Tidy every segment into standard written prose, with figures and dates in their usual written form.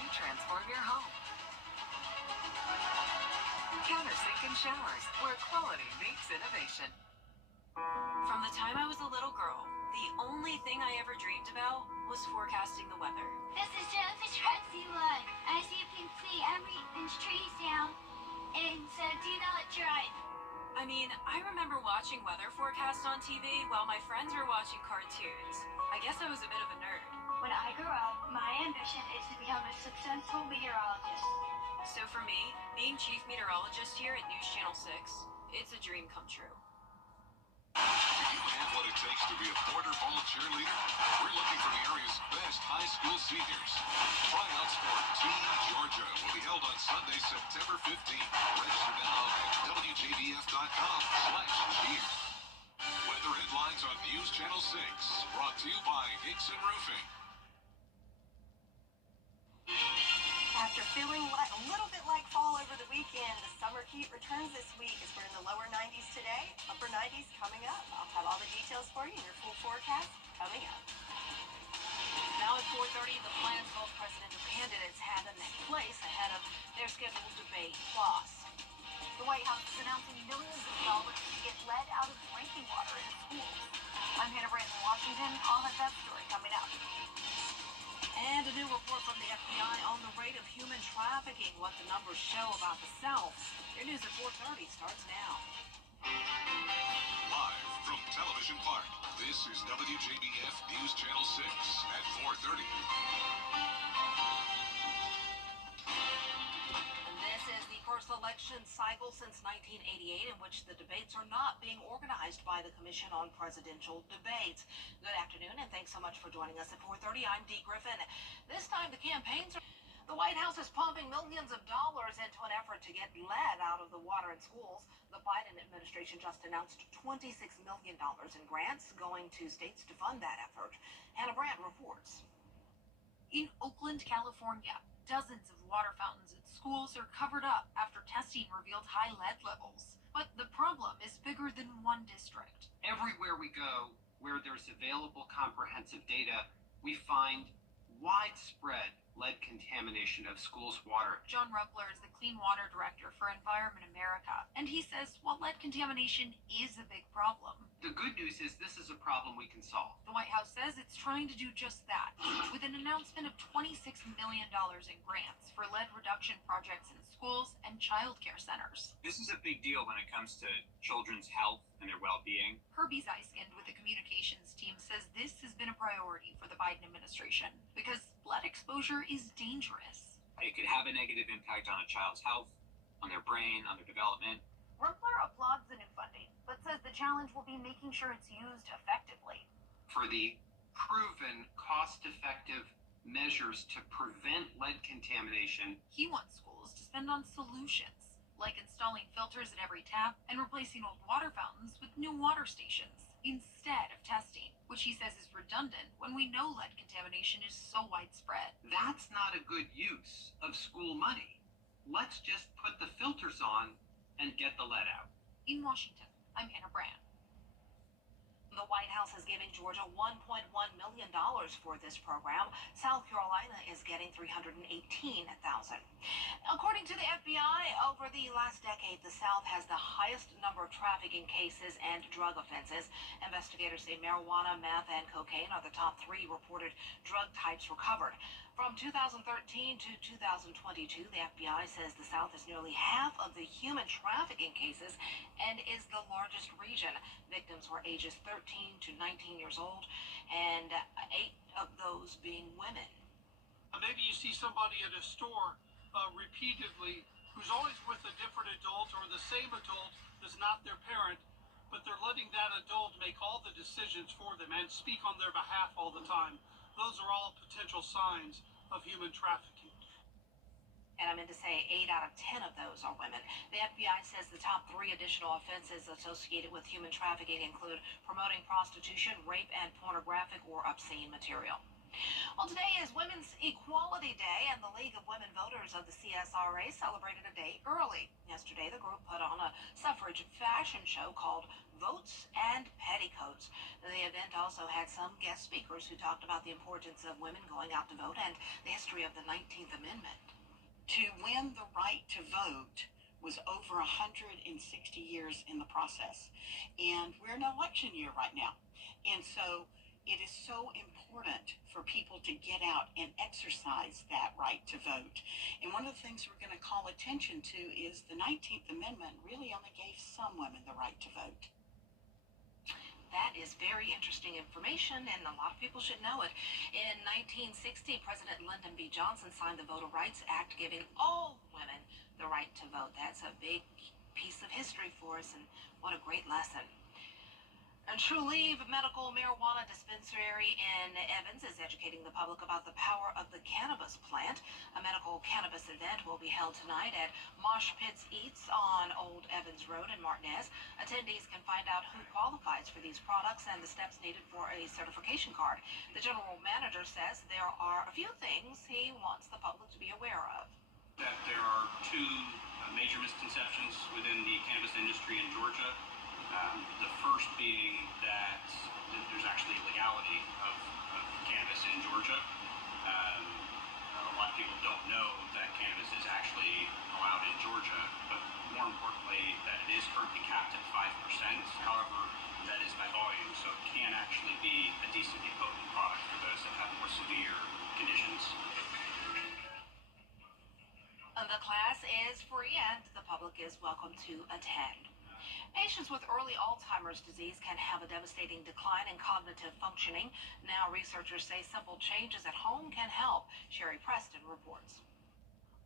you transform your home. Countersink and Showers, where quality meets innovation. From the time I was a little girl, the only thing I ever dreamed about was forecasting the weather. This is Jennifer Trexie-Lund. As you can see, everything's trees down, and so do not drive. I mean, I remember watching weather forecasts on TV while my friends were watching cartoons. I guess I was a bit of a nerd. When I grow up, my ambition is to become a successful meteorologist. So for me, being chief meteorologist here at News Channel 6, it's a dream come true. Do you have what it takes to be a border ball cheerleader? We're looking for the area's best high school seniors. Tryouts for Team Georgia will be held on Sunday, September 15th. Register now at WJBF.com/cheer. Weather headlines on News Channel 6, brought to you by Hickson Roofing. After feeling a little bit like fall over the weekend, the summer heat returns this week as we're in the lower 90s today, upper 90s coming up. I'll have all the details for you in your full forecast coming up. Now at 4:30, the plans both presidential candidates have in place ahead of their scheduled debate. Plus, the White House is announcing millions of dollars to get lead out of drinking water in schools. I'm Hannah Brandt in Washington. I'll have that story coming up. And a new report from the FBI on the rate of human trafficking, what the numbers show about the South. Your news at 4:30 starts now. Live from Television Park, this is WJBF News Channel 6 at 4:30. This is the first election cycle since 1988 in which the debates are not being organized by the Commission on Presidential Debates. Good afternoon, and thanks so much for joining us at 4:30. I'm Dee Griffin. This time the campaigns are... The White House is pumping millions of dollars into an effort to get lead out of the water in schools. The Biden administration just announced $26 million in grants going to states to fund that effort. Hannah Brandt reports. In Oakland, California, dozens of water fountains at schools are covered up after testing revealed high lead levels. But the problem is bigger than one district. Everywhere we go, where there's available comprehensive data, we find widespread lead contamination of schools' water. John Ruppler is the Clean Water Director for Environment America, and he says while lead contamination is a big problem, The good news is this is a problem we can solve. the White House says it's trying to do just that, with an announcement of $26 million in grants for lead reduction projects in schools and child care centers. This is a big deal when it comes to children's health and their well-being. Herbie Zeiskind with the communications team says this has been a priority for the Biden administration because lead exposure is dangerous. It could have a negative impact on a child's health, on their brain, on their development. Ruppler applauds the new funding, but says the challenge will be making sure it's used effectively. For the proven, cost-effective measures to prevent lead contamination, He wants schools to spend on solutions, like installing filters at every tap and replacing old water fountains with new water stations, instead of testing, which he says is redundant when we know lead contamination is so widespread. that's not a good use of school money. Let's just put the filters on and get the lead out. In Washington, I'm Hannah Brandt. The White House is giving Georgia $1.1 million for this program. South Carolina is getting $318,000. According to the FBI, over the last decade, the South has the highest number of trafficking cases and drug offenses. Investigators say marijuana, meth, and cocaine are the top three reported drug types recovered. From 2013 to 2022, the FBI says the South is nearly half of the human trafficking cases and is the largest region. Victims were ages 13 to 19 years old, and 8 of those being women. Maybe you see somebody at a store repeatedly who's always with a different adult or the same adult is not their parent, but they're letting that adult make all the decisions for them and speak on their behalf all the time. Those are all potential signs of human trafficking. And I meant to say 8 out of 10 of those are women. The FBI says the top 3 additional offenses associated with human trafficking include promoting prostitution, rape, and pornographic or obscene material. Well, today is Women's Equality Day, and the League of Women Voters of the CSRA celebrated a day early. Yesterday, the group put on a suffrage fashion show called Votes and Petticoats. The event also had some guest speakers who talked about the importance of women going out to vote and the history of the 19th Amendment. To win the right to vote was over 160 years in the process. And we're in an election year right now. And so it is so important for people to get out and exercise that right to vote. And one of the things we're going to call attention to is the 19th Amendment really only gave some women the right to vote. That is very interesting information, and a lot of people should know it. In 1960, President Lyndon B. Johnson signed the Voter Rights Act, giving all women the right to vote. That's a big piece of history for us, and what a great lesson. And True Leave Medical Marijuana Dispensary in Evans is educating the public about the power of the cannabis plant. A medical cannabis event will be held tonight at Mosh Pits Eats on Old Evans Road in Martinez. Attendees can find out who qualifies for these products and the steps needed for a certification card. The general manager says there are a few things he wants the public to be aware of. That there are two major misconceptions within the cannabis industry in Georgia. The first being that there's actually legality of cannabis in Georgia. A lot of people don't know that cannabis is actually allowed in Georgia, but more importantly, that it is currently capped at 5%. However, that is by volume, so it can actually be a decently potent product for those that have more severe conditions. The class is free and the public is welcome to attend. Patients with early Alzheimer's disease can have a devastating decline in cognitive functioning. Now researchers say simple changes at home can help. Sherry Preston reports.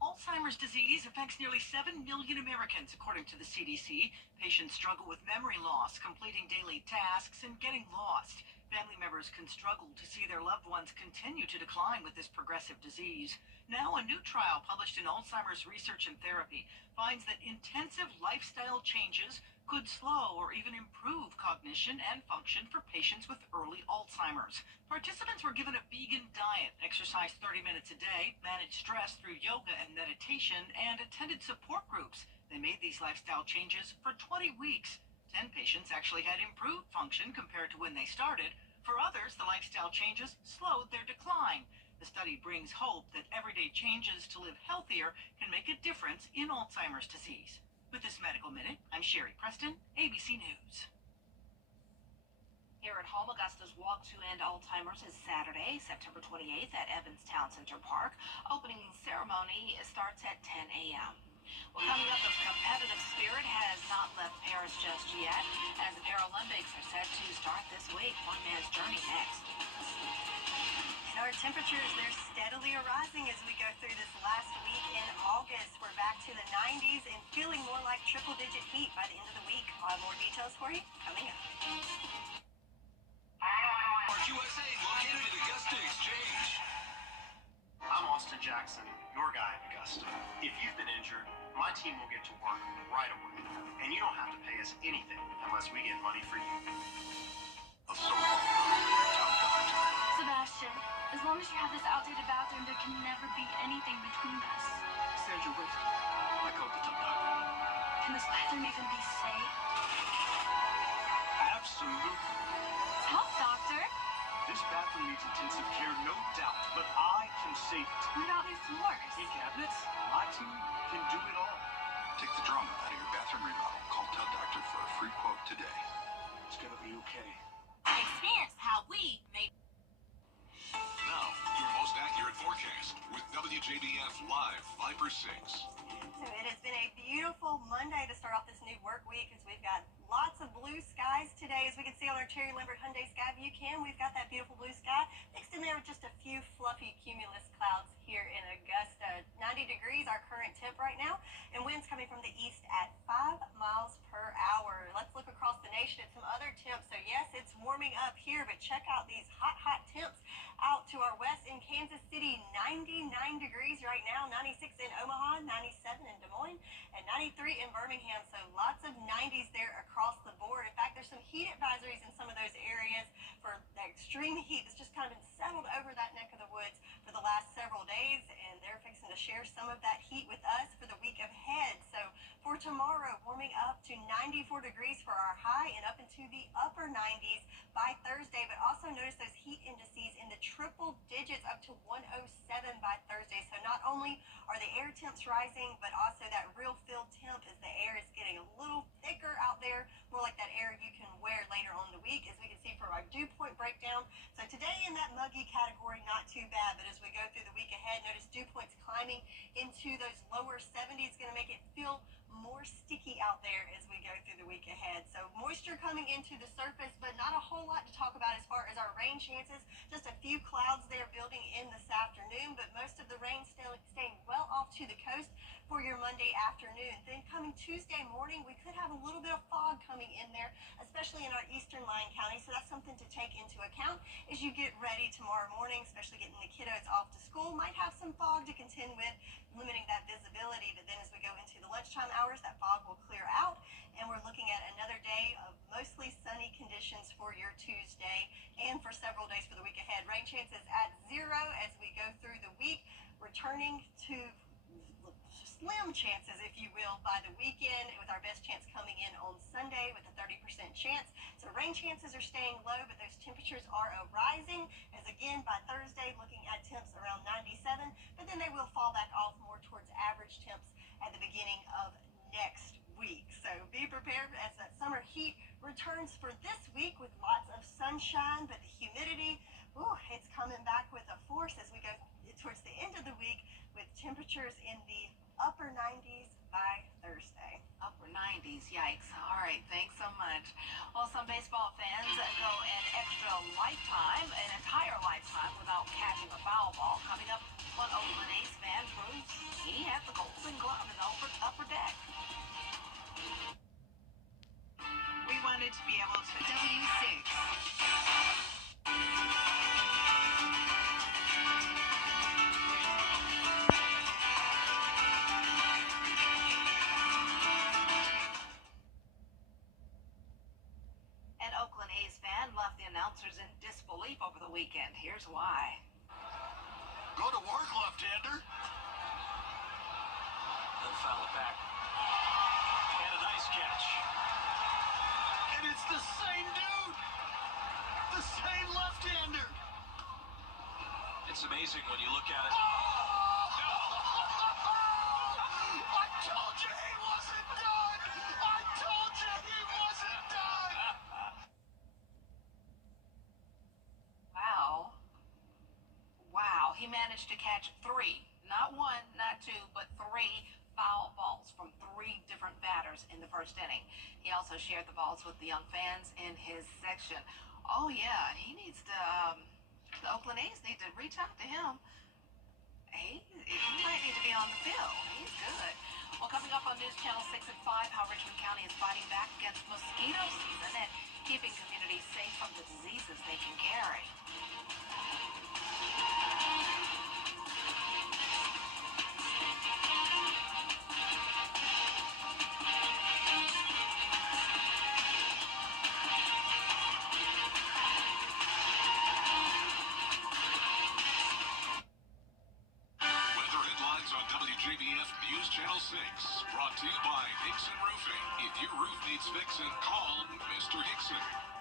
Alzheimer's disease affects nearly 7 million Americans, according to the CDC. Patients struggle with memory loss, completing daily tasks, and getting lost. Family members can struggle to see their loved ones continue to decline with this progressive disease. Now, a new trial published in Alzheimer's Research and Therapy finds that intensive lifestyle changes could slow or even improve cognition and function for patients with early Alzheimer's. Participants were given a vegan diet, exercised 30 minutes a day, managed stress through yoga and meditation, and attended support groups. They made these lifestyle changes for 20 weeks. 10 patients actually had improved function compared to when they started. For others, the lifestyle changes slowed their decline. The study brings hope that everyday changes to live healthier can make a difference in Alzheimer's disease. With this Medical Minute, I'm Sherry Preston, ABC News. Here at home, Augusta's Walk to End Alzheimer's is Saturday, September 28th at Evans Town Center Park. Opening ceremony starts at 10 a.m. Well, coming up, the competitive spirit has not left Paris just yet, as the Paralympics are set to start this week. One man's journey next. And our temperatures, they're steadily rising as we go through this last week in August. We're back to the 90s and feeling more like triple-digit heat by the end of the week. I'll have more details for you coming up. USA located at Augusta Exchange. I'm Austin Jackson, your guy at Augusta. If you've been injured, my team will get to work right away. And you don't have to pay us anything unless we get money for you. A solo top doctor. Sebastian, as long as you have this outdated bathroom, there can never be anything between us. Sandra, wait. I called the top doctor. Can this bathroom even be safe? Absolutely. Top doctor? This bathroom needs intensive care, no doubt, but I can save it. What about new floors? In cabinets, my team can do it all. Take the drama out of your bathroom remodel. Call Tub Doctor for a free quote today. It's gonna be okay. Experience how we made. Now, your most accurate forecast with WJBF Live 5 for 6. So it has been a beautiful Monday to start off this new work week as we've got lots of blue skies today. As we can see on our Cherry Lambert Hyundai Sky View cam, we've got that beautiful blue sky mixed in there with just a few fluffy cumulus clouds here in Augusta. 90 degrees, our current temp right now, and winds coming from the east at 5 miles per hour. Let's look across the nation at some other temps. So yes, it's warming up here, but check out these hot, hot temps out to our west in Kansas City, 99 degrees right now, 96 in Omaha, 97 in Des Moines, and 93 in Birmingham. So lots of 90s there across the board. In fact, there's some heat advisories in some of those areas for the extreme heat that's just kind of been settled over that neck of the woods for the last several days, and they're fixing to share some of that heat with us for the week ahead. So for tomorrow, warming up to 94 degrees for our high and up into the upper 90s by Thursday, but also notice those heat indices in the triple digits up to 107 by Thursday. So not only are the air temps rising, but also that real field temp as the air is getting a little thicker out there, more like that air you can wear later on in the week, as we can see from our dew point breakdown. So today in that muggy category, not too bad, but as we go through the week ahead, notice dew points climbing into those lower 70s, going to make it feel more sticky out there as we go through the week ahead. So moisture coming into the surface, but not a whole lot to talk about as far as our rain chances. Just a few clouds there building in this afternoon, but most of the rain still staying well off to the coast for your Monday afternoon. Then coming Tuesday morning, we could have a little bit of fog coming in there, especially in our eastern line county. So that's something to take into account as you get ready tomorrow morning, especially getting the kiddos off to school. Might have some fog to contend with, limiting that visibility, but then as we go into the lunchtime hours, that fog will clear out, and we're looking at another day of mostly sunny conditions for your Tuesday and for several days for the week ahead. Rain chances at 0 as we go through the week, returning to slim chances, if you will, by the weekend, with our best chance coming in on Sunday with a 30% chance. So rain chances are staying low, but those temperatures are rising, as again by Thursday looking at temps around 97, but then they will fall back off more towards average temps at the beginning of next week. So be prepared as that summer heat returns for this week with lots of sunshine, but the humidity, it's coming back with a force as we go towards the end of the week, with temperatures in the upper 90s by Thursday. Upper 90s, yikes. All right, thanks so much. Well, some baseball fans go an extra lifetime, an entire lifetime, without catching a foul ball. Coming up on Oakland A's fan proves he had the Golden Glove in the upper deck. We wanted to be able to W6. An Oakland A's fan left the announcers in disbelief over the weekend. Here's why. Go to work, left-hander. They'll foul it back. And a nice catch. And it's the same dude. The same left-hander. It's amazing when you look at it. I told you he wasn't done. I told you he wasn't done. Wow, he managed to catch 3, not 1, not 2, but 3 foul balls from 3 different batters in the first inning. He also shared the balls with the young fans in his section. Oh yeah, he needs to, the Oakland A's need to reach out to him. He might need to be on the field. He's good. Well, coming up on News Channel 6 at 5, how Richmond County is fighting back against mosquito season and keeping communities safe from the diseases they can carry. Weather headlines on WJBF News Channel 6. Brought to you by Hickson Roofing. If your roof needs fixing, call Mr. Hickson.